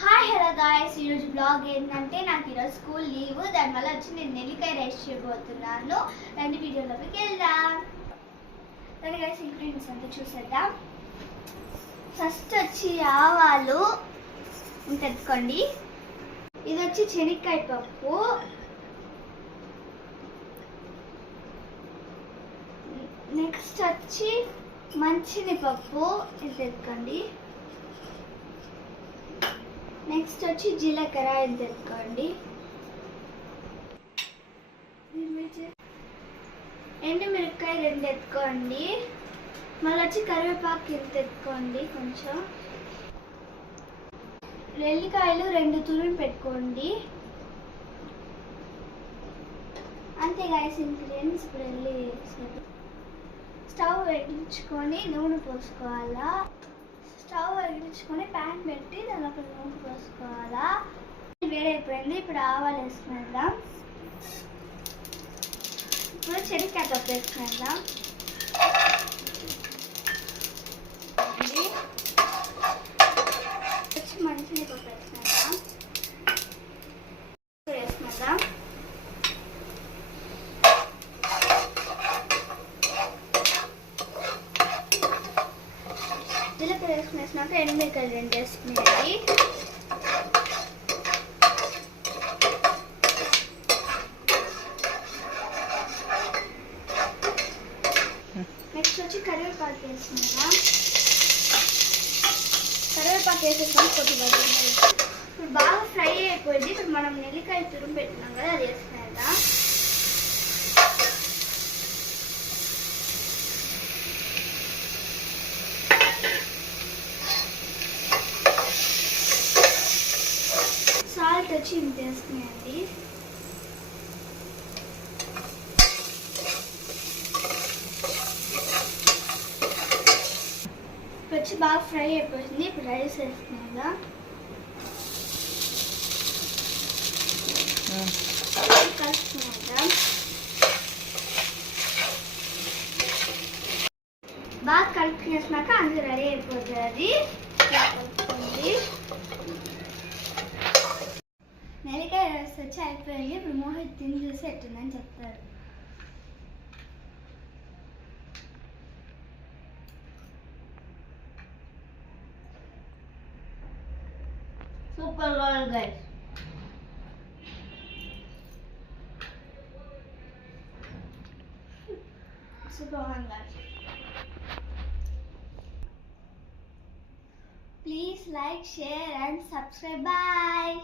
Hi hello guys, ఈరోజు బ్లాగ్ ఏంటంటే నాకు ఈరోజు స్కూల్ లీవ్. దానివల్ల వచ్చి నేను నెల్లికాయ రైస్ చేయబోతున్నాను. రెండు వీడియోలోకి వెళ్దాం. రండి గాయ్స్, ఇంగ్రీడియంట్స్ అంతా చూసేద్దాం. ఫస్ట్ వచ్చి ఆవాలు తెచ్చుకోండి. ఇది వచ్చి శనక్కాయ పప్పు, నెక్స్ట్ వచ్చి మంచినిపప్పు ఇది తెచ్చుకోండి. నెక్స్ట్ వచ్చి జీలకర్ర ఇది తెచ్చుకోండి. ఎండుమిరపకాయ రెండు ఎత్తుకోండి. మళ్ళీ వచ్చి కరివేపాకు ఇది తెచ్చుకోండి. కొంచెం వెల్లికాయలు రెండు తురుము పెట్టుకోండి. అంతే గాయస్ ఇంగ్రీడియంట్స్. ఇప్పుడు వెళ్ళి స్టవ్ వెలిగించుకొని నూనె పోసుకోవాలా. స్టవ్ వెలిగించుకొని ప్యాన్ పెట్టి దానిలో నూనె పోసుకోవాలా. వేడైపోయింది. ఇప్పుడు ఆవాలు వేసుకుందాం. ఇప్పుడు శనక్కాయ పప్పు వేసుకుందాం. వచ్చి మంచినీపప్పు వేసుకుందాం. వేసుకుందాం. జీలకర్ర వేసుకునేసినాక ఎండుమిరపకాయలు రెండు వేసుకునేది. నెక్స్ట్ వచ్చి కరివేపాకు వేసుకున్నాం. కరివేపాకు వేసేసుకొని కొద్దిగా ఇప్పుడు బాగా ఫ్రై అయిపోయింది. ఇప్పుడు మనం నెల్లికాయ తురుము పెట్టినాం కదా, అది వేసుకునేదా. సాల్ట్ వచ్చి ఇంత వేసుకునేది. వచ్చి బాగా ఫ్రై అయిపోతుంది. ఇప్పుడు రైస్ వేసుకునేదా. కలుపుకునేదా. బాగా కలుపుకునేసినాక అందులో రెడీ అయిపోతుంది. అది కలుపుతుంది. నెల్లికాయ రైస్ వచ్చి అయిపోయింది. ఇప్పుడు మోహిత్ తిని చూసి ఎట్టుందని చెప్తారు. Super girl guys. Super one guys. Please like, share and subscribe. Bye.